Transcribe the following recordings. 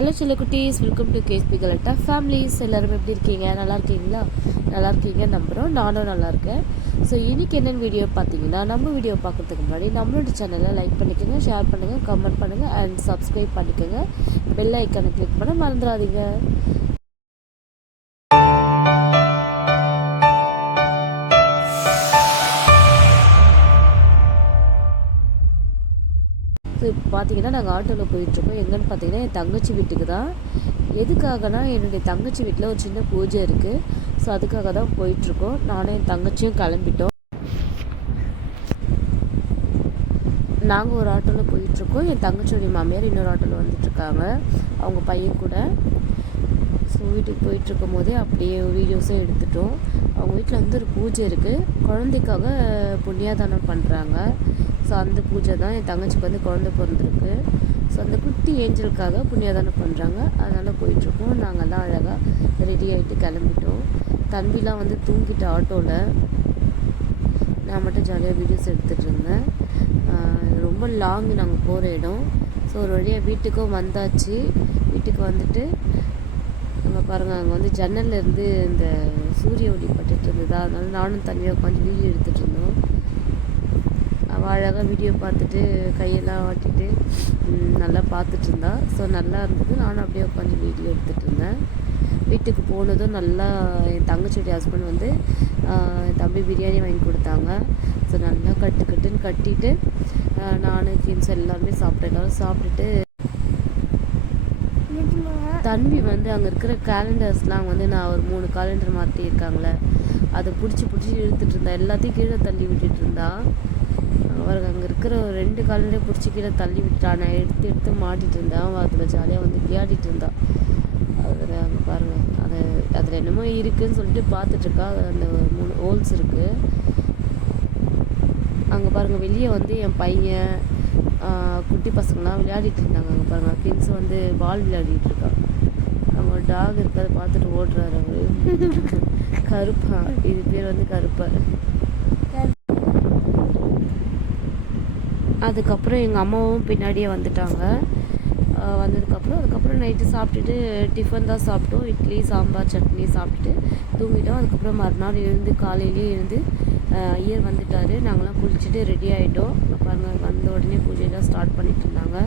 Hello சில குட்டீஸ், welcome to கேஸ்பி கலெக்டா families. எல்லோரும் எப்படி இருக்கீங்க? நல்லா இருக்கீங்களா? நல்லா இருக்கீங்க நம்புகிறோம். நானும் நல்லா இருக்கேன். ஸோ இன்றைக்கி என்னென்னு வீடியோ பார்த்தீங்கன்னா, நம்ம வீடியோ பார்க்குறதுக்கு முன்னாடி நம்மளோட சேனலை லைக் பண்ணிக்கோங்க, ஷேர் பண்ணுங்கள், கமெண்ட் பண்ணுங்கள் அண்ட் சப்ஸ்கிரைப் பண்ணிக்கோங்க. பெல் ஐக்கானை கிளிக் பண்ண மறந்துடாதீங்க. ஸோ இப்போ பார்த்தீங்கன்னா நாங்கள் ஆட்டோவில் போயிட்டுருக்கோம். எங்கன்னு பார்த்தீங்கன்னா என் தங்கச்சி வீட்டுக்கு தான். எதுக்காகனா என்னுடைய தங்கச்சி வீட்டில் ஒரு சின்ன பூஜை இருக்குது. ஸோ அதுக்காக தான் போயிட்டுருக்கோம். நானும் என் தங்கச்சியும் கிளம்பிட்டோம். நாங்கள் ஒரு ஆட்டோவில் போயிட்டுருக்கோம். என் தங்கச்சியோடைய மாமியார் இன்னொரு ஆட்டோவில் வந்துட்டுருக்காங்க, அவங்க பையன் கூட. ஸோ வீட்டுக்கு போயிட்டுருக்கும் போதே அப்படியே வீடியோஸும் எடுத்துட்டோம். அவங்க வீட்டில் வந்து ஒரு பூஜை இருக்குது, குழந்தைக்காக புண்ணியாதானம் பண்ணுறாங்க. ஸோ அந்த பூஜை தான். என் தங்கச்சிக்கு வந்து குழந்தை பிறந்திருக்கு. ஸோ அந்த குட்டி ஏஞ்சலுக்காக புண்ணியாதானம் பண்ணுறாங்க. அதனால் போயிட்டுருக்கோம். நாங்கள்லாம் அழகாக ரெடி ஆகிட்டு கிளம்பிட்டோம். தம்பிலாம் வந்து தூங்கிட்ட ஆட்டோவில். நான் மட்டும் ஜாலியாக வீடியோஸ் எடுத்துகிட்டு இருந்தேன். ரொம்ப லாங் நாங்கள் போகிற இடம். ஸோ ஒரு வழியாக வீட்டுக்கும் வந்தாச்சு. வீட்டுக்கு வந்துட்டு அங்கே பாருங்கள், அங்கே வந்து ஜன்னல்லேருந்து இந்த சூரிய ஒளி பட்டுட்டு இருந்ததா, அதனால நானும் தனியாக உட்காந்து வீடியோ எடுத்துகிட்டு இருந்தோம். அவள் அழகாக வீடியோ பார்த்துட்டு கையெல்லாம் ஆட்டிட்டு நல்லா பார்த்துட்டு இருந்தா. ஸோ நல்லா இருந்தது. நானும் அப்படியே உட்காந்து வீடியோ எடுத்துகிட்டு இருந்தேன். வீட்டுக்கு போனதும் நல்லா என் தங்கச்சியோடைய ஹஸ்பண்ட் வந்து என் தம்பி பிரியாணி வாங்கி கொடுத்தாங்க. ஸோ நல்லா கட்டுன்னு கட்டிட்டு நான் கிம்ஸ் எல்லாருமே சாப்பிட்டேன். எல்லோரும் சாப்பிட்டுட்டு தம்பி வந்து அங்கே இருக்கிற கேலண்டர்ஸ்லாம் வந்து நான் ஒரு 3 கேலண்டர் மாற்றி இருக்காங்களே, அதை பிடிச்சி இழுத்துட்டு இருந்தா. எல்லாத்தையும் கீழே தள்ளி விட்டுட்டு இருந்தா. அவருக்கு அங்கே இருக்கிற ஒரு 2 காலண்டே பிடிச்சி கீழே தள்ளி விட்டுட்டா. நான் எடுத்து மாட்டிகிட்டு இருந்தேன். அவன் அதில் ஜாலியாக வந்து விளையாடிட்டு இருந்தா. அதில் அங்கே பாருங்கள், அதில் என்னமோ இருக்குதுன்னு சொல்லிட்டு பார்த்துட்ருக்கா. அந்த 3 ஹோல்ஸ் இருக்குது. அங்கே பாருங்கள், வெளியே வந்து என் பையன் குட்டி பசங்களாம் விளையாடிட்டு இருந்தாங்க. அங்கே பாருங்கள், கிங்ஸ் வந்து பால் விளையாடிட்டு இருக்கா. அவங்க டாக் இருக்கிறத பார்த்துட்டு ஓடுறாரு அவர். கருப்பா, இது பேர் வந்து கருப்பா. அதுக்கப்புறம் எங்கள் அம்மாவும் பின்னாடியே வந்துட்டாங்க. அதுக்கப்புறம் நைட்டு சாப்பிட்டுட்டு டிஃபன் தான் சாப்பிட்டோம். இட்லி, சாம்பார், சட்னி சாப்பிட்டுட்டு தூங்கிட்டோம். அதுக்கப்புறம் மறுநாள் காலையிலேயே எழுந்து ஐயர் வந்துட்டார். நாங்களாம் குளிச்சுட்டு ரெடி ஆகிட்டோம். பாருங்கள், வந்த உடனே பூஜையெல்லாம் ஸ்டார்ட் பண்ணிட்டு இருந்தாங்க.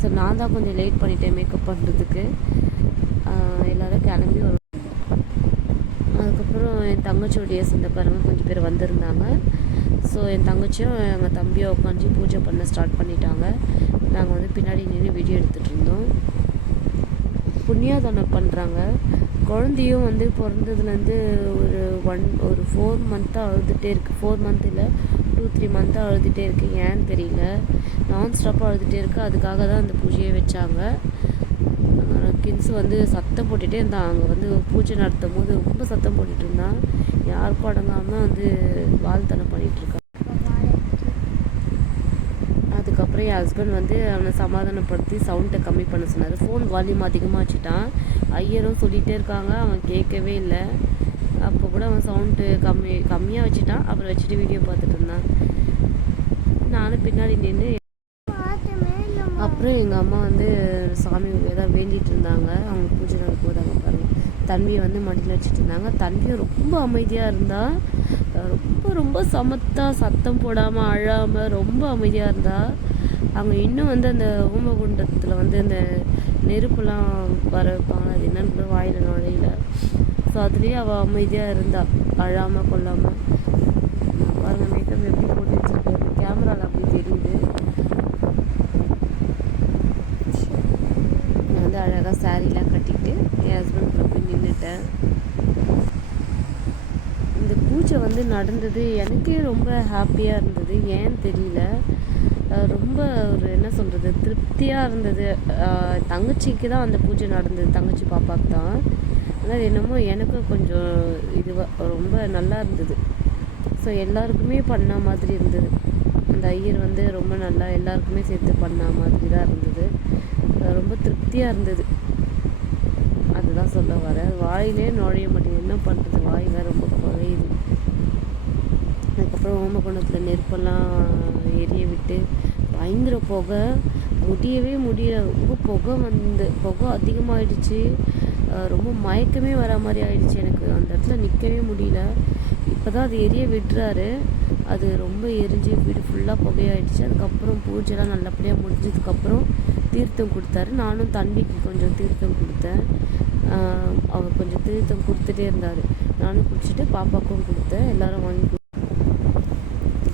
ஸோ நான் தான் கொஞ்சம் லேட் பண்ணிட்டேன் மேக்கப் பண்ணுறதுக்கு. எல்லோரும் கிளம்பி வரும். அதுக்கப்புறம் என் தங்கச்சியோடைய சொந்தக்காரங்க கொஞ்சம் பேர் வந்திருந்தாங்க. ஸோ என் தங்கச்சியும் எங்கள் தம்பியை உட்காந்து பூஜை பண்ண ஸ்டார்ட் பண்ணிட்டாங்க. நாங்கள் வந்து பின்னாடி நின்று வீடியோ எடுத்துகிட்டு இருந்தோம். புண்ணியாதானம் பண்ணுறாங்க. குழந்தையும் வந்து பிறந்ததுலேருந்து ஒரு 4 மந்த்தாக அழுதுகிட்டே இருக்குது. 4 மந்த் இல்லை, 2-3 மந்த்தாக அழுதுகிட்டே இருக்குது. ஏன்னு தெரியல, நான் ஸ்டாப்பாக அழுதுகிட்டே இருக்குது. அதுக்காக தான் அந்த பூஜையை வச்சாங்க. கிட்ஸ் வந்து சத்தம் போட்டுகிட்டே இருந்தான். அங்கே வந்து பூஜை நடத்தும் போது ரொம்ப சத்தம் போட்டுட்டு இருந்தான். யாருக்கும் அடங்காமல் வந்து வாழ்த்தனம் பண்ணிகிட்ருக்கான். அதுக்கப்புறம் என் ஹஸ்பண்ட் வந்து அவனை சமாதானப்படுத்தி சவுண்டை கம்மி பண்ண சொன்னார். ஃபோன் வால்யூம் அதிகமாக வச்சுட்டான். ஐயரும் சொல்லிகிட்டே இருக்காங்க, அவன் கேட்கவே இல்லை. அப்போ கூட அவன் சவுண்டு கம்மியாக வச்சுட்டான். அப்புறம் வச்சுட்டு வீடியோ பார்த்துட்டு இருந்தான். நானும் பின்னாடி நின்று. அப்புறம் எங்கள் அம்மா வந்து சாமி ஏதாவது வேண்டிகிட்டு இருந்தாங்க. அவங்க பூஜை நடக்கும்போது அவங்க பாருங்கள், தம்பியை வந்து மடியில் வச்சுட்டு இருந்தாங்க. தம்பியும் ரொம்ப அமைதியாக இருந்தா. ரொம்ப சமத்தாக சத்தம் போடாமல் அழாமல் ரொம்ப அமைதியாக இருந்தா. அவங்க இன்னும் வந்து அந்த ஹோமகுண்டத்தில் வந்து அந்த நெருப்புலாம் வர வைப்பாங்க, அது என்னன்னு கூட வாயில் நுழையில. ஸோ அதுலேயே அவள் அமைதியாக இருந்தா, அழாமல் கொள்ளாமல். பாருங்கள், மேக்கப் எப்படி போட்டு வச்சுருக்காரு, கேமராவில் அப்படி தெரியுது. நான் வந்து அழகாக சாரீலாம் கட்டிட்டு என் ஹஸ்பண்ட் கூட போய் நின்றுட்டேன். இந்த பூஜை வந்து நடந்தது எனக்கே ரொம்ப ஹாப்பியாக இருந்தது. ஏன்னு தெரியல, ரொம்ப ஒரு என்ன சொல்கிறது, திருப்தியாக இருந்தது. தங்கச்சிக்கு தான் அந்த பூஜை நடந்தது, தங்கச்சி பாப்பாவுக்கு தான். ஆனால் என்னமோ எனக்கும் கொஞ்சம் ரொம்ப நல்லா இருந்தது. ஸோ எல்லாருக்குமே பண்ண மாதிரி இருந்தது. அந்த ஐயர் வந்து ரொம்ப நல்லா எல்லாருக்குமே சேர்த்து பண்ண மாதிரி தான் இருந்தது. ரொம்ப திருப்தியாக இருந்தது. அதுதான் சொல்ல வரேன். வாயிலே நுழைய மாட்டேங்குது. என்ன பண்ணுறது, வாயில் ரொம்ப குறையுது. அதுக்கப்புறம் ஹோமகுண்டத்தில் நெருப்பெல்லாம் எரிய விட்டு பயங்கர புகை. முடியவே முடியல. ரொம்ப புகை அதிகமாகிடுச்சு. ரொம்ப மயக்கமே வர மாதிரி ஆயிடுச்சு. எனக்கு அந்த இடத்துல நிற்கவே முடியல. இப்போ தான் அது எரிய விட்டுறாரு. அது ரொம்ப எரிஞ்சு வீடு ஃபுல்லாக புகையாயிடுச்சு. அதுக்கப்புறம் பூஜைலாம் நல்லபடியாக முடிஞ்சதுக்கப்புறம் தீர்த்தம் கொடுத்தாரு. நானும் தம்பிக்கு கொஞ்சம் தீர்த்தம் கொடுத்தேன். அவர் கொஞ்சம் தீர்த்தம் கொடுத்துட்டே இருந்தார். நானும் குடிச்சிட்டு பாப்பாவுக்கும் கொடுத்தேன். எல்லோரும் வாங்கி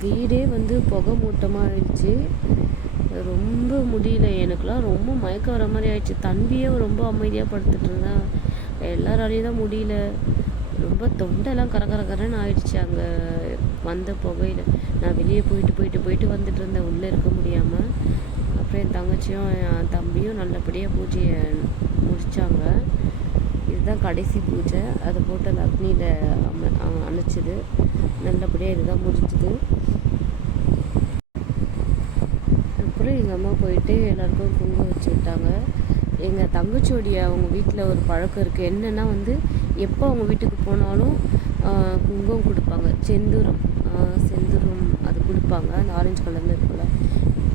வீடே புகை மூட்டமாக ஆயிடுச்சு. ரொம்ப முடியல. எனக்குலாம் ரொம்ப மயக்கம் வர மாதிரி ஆயிடுச்சு. தம்பியே ரொம்ப அமைதியாக படுத்துட்டு இருந்தேன். எல்லாராலையும் தான் முடியல. ரொம்ப தொண்டெல்லாம் கரன்னு ஆயிடுச்சு அங்கே வந்த புகையில். நான் வெளியே போயிட்டு வந்துட்டு இருந்தேன் உள்ளே இருக்க முடியாமல். அப்புறம் என் தங்கச்சியும் என் தம்பியும் நல்லபடியாக பூஜையை முடித்தாங்க. இதுதான் கடைசி பூஜை. அதை போட்டு அந்த அக்னியில் அணைச்சிது. நல்லபடியாக இதுதான் முடிஞ்சுது. அப்புறம் எங்கள் அம்மா போயிட்டு எல்லாருக்கும் குங்குமம் வச்சு விட்டாங்க. எங்கள் தங்கச்சியோடைய அவங்க வீட்டில் ஒரு பழக்கம் இருக்குது. என்னென்னா எப்போ அவங்க வீட்டுக்கு போனாலும் குங்குமம் கொடுப்பாங்க. செந்தூரம் அது கொடுப்பாங்க. அந்த ஆரஞ்சு கலரில் இருக்குல்ல.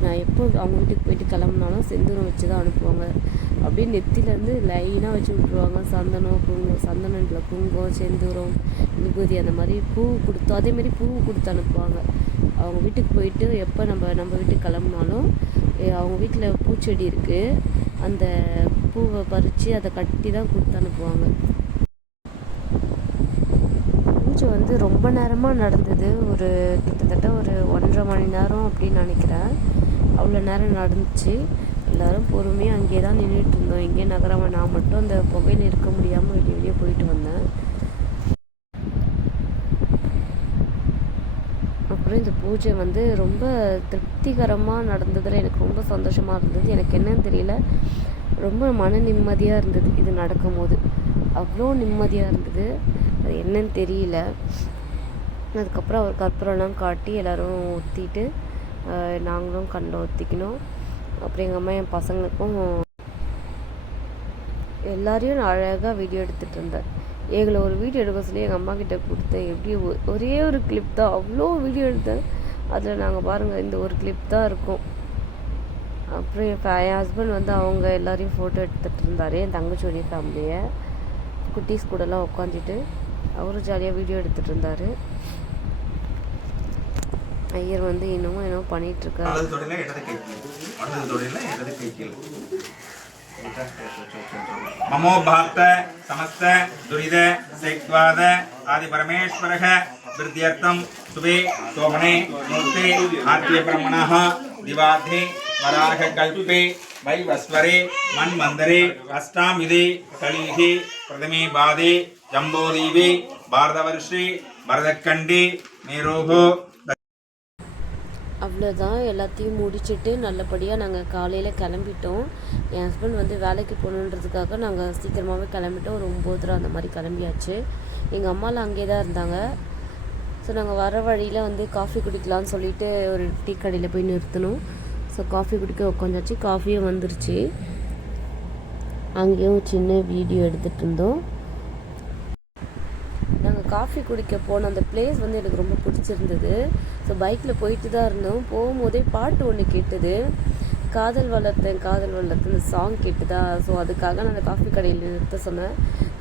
நான் எப்போ அவங்க வீட்டுக்கு போயிட்டு கிளம்புனாலும் செந்தூரம் வச்சு தான் அனுப்புவாங்க. அப்படியே நெத்திலேருந்து லைனாக வச்சு விட்ருவாங்க. சந்தனத்தில் குங்குமம், செந்தூரம், விபூதி அந்த மாதிரி பூ கொடுத்தோம். அதேமாரி பூ கொடுத்து அனுப்புவாங்க. அவங்க வீட்டுக்கு போயிட்டு எப்போ நம்ம வீட்டுக்கு கிளம்புனாலும் அவங்க வீட்டில் பூச்செடி இருக்குது. அந்த பூவை பறித்து அதை கட்டி தான் கொடுத்து அனுப்புவாங்க. பூஜை ரொம்ப நேரமாக நடந்தது. கிட்டத்தட்ட ஒரு 1.5 மணி நேரம் அப்படின்னு நினைக்கிறேன். அவ்வளோ நேரம் நடந்துச்சு. எல்லோரும் பொறுமையாக அங்கேயே தான் நின்றுட்டு இருந்தோம். இங்கே நகரமாக நான் மட்டும் அந்த புகையில் இருக்க முடியாமல் வெளியே போயிட்டு வந்தேன். அப்புறம் இந்த பூஜை ரொம்ப திருப்திகரமாக நடந்ததில் எனக்கு ரொம்ப சந்தோஷமாக இருந்தது. எனக்கு என்னன்னு தெரியல, ரொம்ப மன நிம்மதியாக இருந்தது. இது நடக்கும்போது அவ்வளோ நிம்மதியாக இருந்தது. அது என்னன்னு தெரியல. அதுக்கப்புறம் அவர் கற்பூரம்லாம் காட்டி எல்லோரும் ஊற்றிட்டு நாங்களும் கண்ணில் ஊற்றிக்கணும். அப்புறம் எங்கள் அம்மா என் பசங்களுக்கும் எல்லாரையும் நான் அழகாக வீடியோ எடுத்துகிட்டு இருந்தேன். எங்களை ஒரு வீடியோ எடுக்க சொல்லி எங்கள் அம்மா கிட்டே கொடுத்தேன். எப்படி ஒரே ஒரு கிளிப் தான், அவ்வளோ வீடியோ எடுத்தேன். அதில் நாங்கள் பாருங்கள் இந்த ஒரு கிளிப் தான் இருக்கும். அப்புறம் என் ஹஸ்பண்ட் அவங்க எல்லாரையும் ஃபோட்டோ எடுத்துகிட்டு இருந்தார். என் தங்கச்சியோடைய ஃபேமிலியை குட்டீஸ் கூடலாம் உட்காந்துட்டு அவரும் ஜாலியாக வீடியோ எடுத்துகிட்டு இருந்தார். ஐயர் இன்னமும் என்னமோ பண்ணிகிட்ருக்காரு. ममो भक्त समस्त दुरिद सेक्वाद आदि परमेश्वरः वृद्ध्यर्थं शुभे शोभने मुक्ते आद्य ब्रह्मणः दिवाधे वराह कल्पे वैवस्वरे मन्वन्तरे अष्टामिदे कलिः प्रथमे बाधे जम्बोदीपे भारतवर्षे भरतखण्डे मेरोः. அவ்வளோதான். எல்லாத்தையும் முடிச்சுட்டு நல்லபடியாக நாங்கள் காலையில் கிளம்பிட்டோம். என் ஹஸ்பண்ட் வேலைக்கு போகணுன்றதுக்காக நாங்கள் சீக்கிரமாகவே கிளம்பிட்டோம். ஒரு 9:30 அந்த மாதிரி கிளம்பியாச்சு. எங்கள் அம்மாலாம் அங்கே தான் இருந்தாங்க. ஸோ நாங்கள் வர வழியில் காஃபி குடிக்கலான்னு சொல்லிட்டு ஒரு டீ கடையில் போய் நிறுத்தணும். ஸோ காஃபி குடிக்க உட்காந்தாச்சு. காஃபியும் வந்துருச்சு. அங்கேயும் சின்ன வீடியோ எடுத்துகிட்டு இருந்தோம். நாங்கள் காஃபி குடிக்க போன அந்த பிளேஸ் எனக்கு ரொம்ப பிடிச்சிருந்தது. ஸோ பைக்கில் போயிட்டு தான் இருந்தோம். போகும்போதே பாட்டு ஒன்று கேட்டது, காதல் வளர்த்தேன் சாங் கேட்டுதா. ஸோ அதுக்காக நான் அந்த காஃபி கடையில் நிறுத்த சொன்னேன்.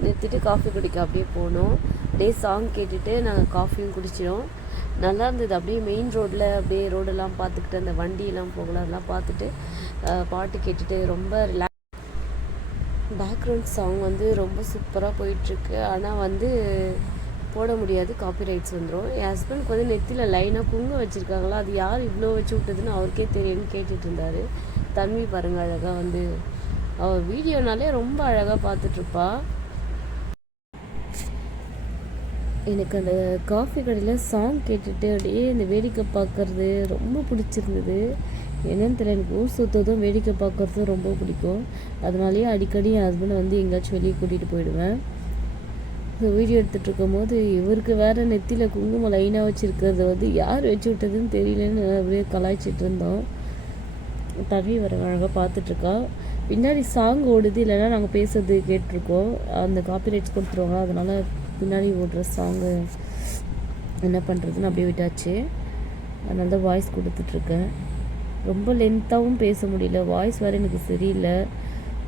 நிறுத்திட்டு காஃபி குடிக்க அப்படியே போனோம். அப்படியே சாங் கேட்டுட்டு நாங்கள் காஃபியும் குடிச்சிடும். நல்லா இருந்தது. அப்படியே மெயின் ரோட்டில் அப்படியே ரோடெல்லாம் பார்த்துக்கிட்டு அந்த வண்டியெல்லாம் போகலாம் அதெல்லாம் பார்த்துட்டு பாட்டு கேட்டுட்டு ரொம்ப பேக்ரவுண்ட் சாங் ரொம்ப சூப்பராக போயிட்டுருக்கு. ஆனால் போட முடியாது, காப்பிரைட்ஸ் வந்துடும். என் ஹஸ்பண்டுக்கு நெத்தியில் லைனாக குங்குமம் வச்சுருக்காங்களா, அது யார் இவ்வளோ வச்சு விட்டதுன்னு அவருக்கே தெரியும்னு கேட்டுட்டு இருந்தார். தன்வி பாருங்கள் அழகாக அவள் வீடியோனாலே ரொம்ப அழகாக பார்த்துட்ருப்பா. எனக்கு அந்த காஃபி கடையில் சாங் கேட்டுட்டு அப்படியே இந்த வேடிக்கை பார்க்குறது ரொம்ப பிடிச்சிருந்தது. என்னன்னு தெரியல, எனக்கு ஊர் சுற்றதும் வேடிக்கை பார்க்குறதும் ரொம்ப பிடிக்கும். அதனாலேயே அடிக்கடி என் ஹஸ்பண்டை எங்கேயாச்சும் வெளியே கூட்டிகிட்டு போயிடுவேன். வீடியோ எடுத்துகிட்டு இருக்கும் போது இவருக்கு வேறு நெத்தியில் குங்குமம் லைனாக வச்சுருக்கிறது யார் வச்சு விட்டதுன்னு தெரியலன்னு அப்படியே கலாய்ச்சிட்டு இருந்தோம். தவி வர அழகாக பார்த்துட்ருக்கா. பின்னாடி சாங் ஓடுது, இல்லைன்னா நாங்கள் பேசுறது கேட்டிருக்கோம். அந்த காப்பிரைட்ஸ் கொடுத்துருவாங்க. அதனால் பின்னாடி ஓடுற சாங்கு என்ன பண்ணுறதுன்னு அப்படியே விட்டாச்சு. அதனால தான் வாய்ஸ் கொடுத்துட்ருக்கேன். ரொம்ப லென்த்தாகவும் பேச முடியல. வாய்ஸ் வேறு எனக்கு சரியில்லை.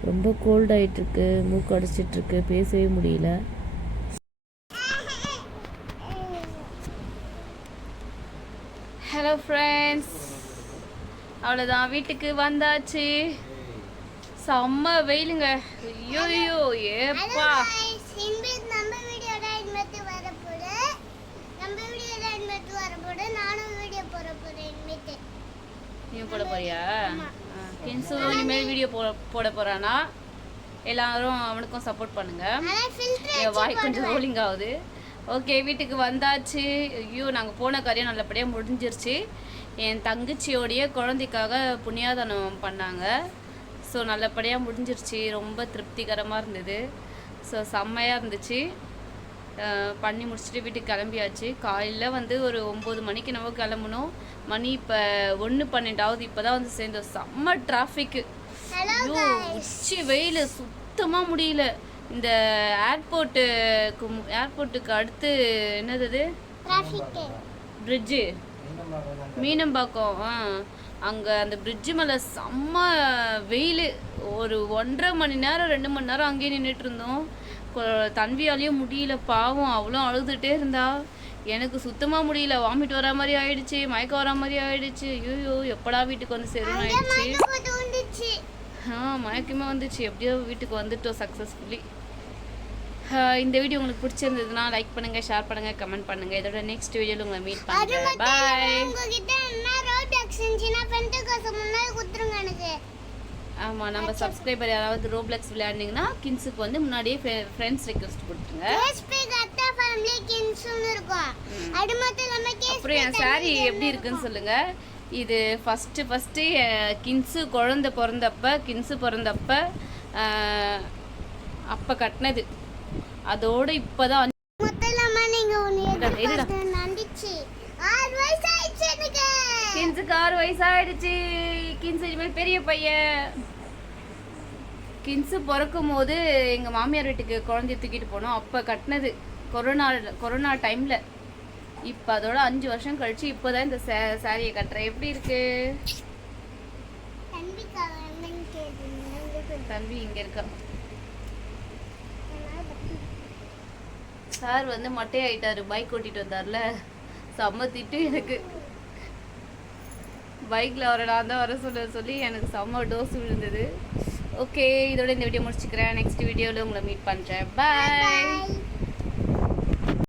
ரொம்ப கோல்ட் ஆகிட்டுருக்கு, மூக்கு அடைச்சிட்ருக்கு, பேசவே முடியல. ஹலோ ஃப்ரெண்ட்ஸ், அவ்வளோதான், வீட்டுக்கு வந்தாச்சு. செம்ம வெயிலுங்க. ஐயோ ஐயோ ஏப்பா. நீ போட போறியா? கின்சு இனிமேல் வீடியோ போட போறானா? எல்லாரும் அவனுக்கும் சப்போர்ட் பண்ணுங்க. என் வாய் கொஞ்சம் ரோலிங் ஆகுது. ஓகே, வீட்டுக்கு வந்தாச்சு. ஐயோ, நாங்கள் போன காரியம் நல்லபடியாக முடிஞ்சிருச்சு. என் தங்கச்சியோடைய குழந்தைக்காக புண்ணியாதானம் பண்ணாங்க. ஸோ நல்லபடியாக முடிஞ்சிருச்சு. ரொம்ப திருப்திகரமாக இருந்தது. ஸோ செம்மையாக இருந்துச்சு. பண்ணி முடிச்சுட்டு வீட்டுக்கு கிளம்பியாச்சு. காலையில் வந்து ஒரு 9 மணிக்கு நம்ம கிளம்பணும். மணி இப்போ 1:12 இப்போ தான் வந்து சேர்ந்தோம். செம்ம டிராஃபிக்கு. ஐயோ, உச்சி வெயில், சுத்தமாக முடியல. இந்த ஏர்போர்ட்டுக்கு அடுத்து என்னது பிரிட்ஜு, மீனம்பாக்கம். அங்கே அந்த பிரிட்ஜு மேலே செம்ம வெயில். ஒரு 1.5 மணி நேரம் 2 மணி நேரம் அங்கேயே நின்றுட்டு இருந்தோம். தன்வியாலேயும் முடியல, பாவம், அவ்வளோ அழுதுகிட்டே இருந்தா. எனக்கு சுத்தமாக முடியல. வாமிட் வர மாதிரி ஆயிடுச்சு, மயக்கம் வர மாதிரி ஆயிடுச்சு. ஐயோ, எப்படா வீட்டுக்கு வந்து சேரும்னு ஆயிடுச்சு. மயக்கமே வந்துச்சு. எப்படியோ வீட்டுக்கு வந்துட்டோம் சக்ஸஸ்ஃபுல்லி. இந்த வீடியோ உங்களுக்கு பிடிச்சிருந்ததுன்னா லைக் பண்ணுங்கள், ஷேர் பண்ணுங்கள், கமெண்ட் பண்ணுங்கள். இதோட நெக்ஸ்ட் வீடியோவில் உங்களை மீட் பண்ணுறேன். பாய். ஆமாம், நம்ம சப்ஸ்கிரைபர் யாராவது ரோப்ளெக்ஸ் விளையாண்டிங்கன்னா கின்ஸுக்கு வந்து முன்னாடியே ஃப்ரெண்ட்ஸ் ரெக்வெஸ்ட் கொடுத்துருங்க. அப்புறம் என் சாரி எப்படி இருக்குன்னு சொல்லுங்கள். இது ஃபஸ்ட்டு கின்ஸு பிறந்தப்ப அப்போ கட்டினது. அதோட இப்போதான் கின்ஸுக்கு 6 வயசு ஆயிடுச்சு. கின்ஸு இனிமேல் பெரிய பையன். கின்ஸு பிறக்கும் போது எங்கள் மாமியார் வீட்டுக்கு குழந்தைய தூக்கிட்டு போனோம். அப்போ கட்டினது கொரோனா டைமில். இப்போ அதோட 5 வருஷம் கழிச்சு இப்போதான் இந்த சாரியை கட்டுறேன். எப்படி இருக்கு? தம்பி இங்கே இருக்கா. சார் வந்து மொட்டை ஆயிட்டாரு, பைக் ஓட்டிட்டு வந்தார்ல, செம்ம திட்டு எனக்கு. பைக்கில் அவரை நான் தான் வர சொல்லி எனக்கு செம்ம டோஸ் விழுந்தது. ஓகே, இதோட இந்த வீடியோ முடிச்சுக்கிறேன். நெக்ஸ்ட் வீடியோவில் உங்களை மீட் பண்ணுறேன். பாய்.